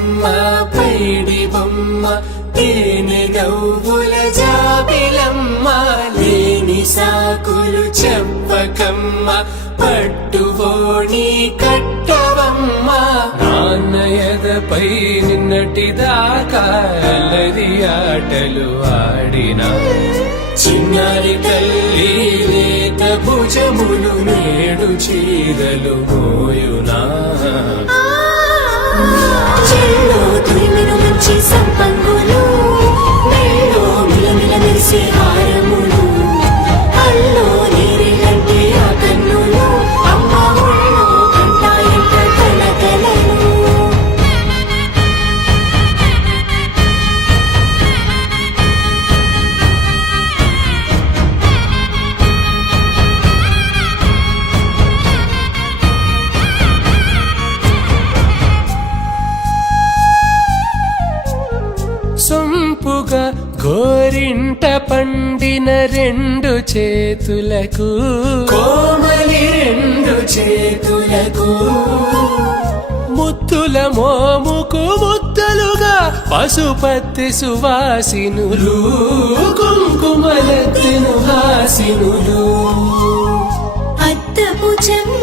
బొమ్మ పైడి బొమ్మ తేనె నవ్వుల జాబిలమ్మ లేని సాకులు చెప్పకమ్మ పట్టువోణి కట్టవమ్మ నాన్నయదపై నిన్నటిదాకా అల్లరి ఆటలు ఆడినా చిన్నారి తల్లి లేత భుజములు నేడు చీరలు మోయునా చెల్లో తురిమిన మంచి సంపంగులు మెల్లో మిలమిల మెరిసే హారములు అల్లో నీరిలంటే ఆ కన్నులు అమ్మ ఒళ్ళో కంటాయంట కలకలను సొంపుగా గోరింట పండిన రెండు చేతులకు కోమలి రెండు చేతులకు ముత్తుల మోముకు ముద్దలుగా పశుపతి సువాసినులు కుంకుమలెత్తిను హాసినులు అద్దపు చెమ్మ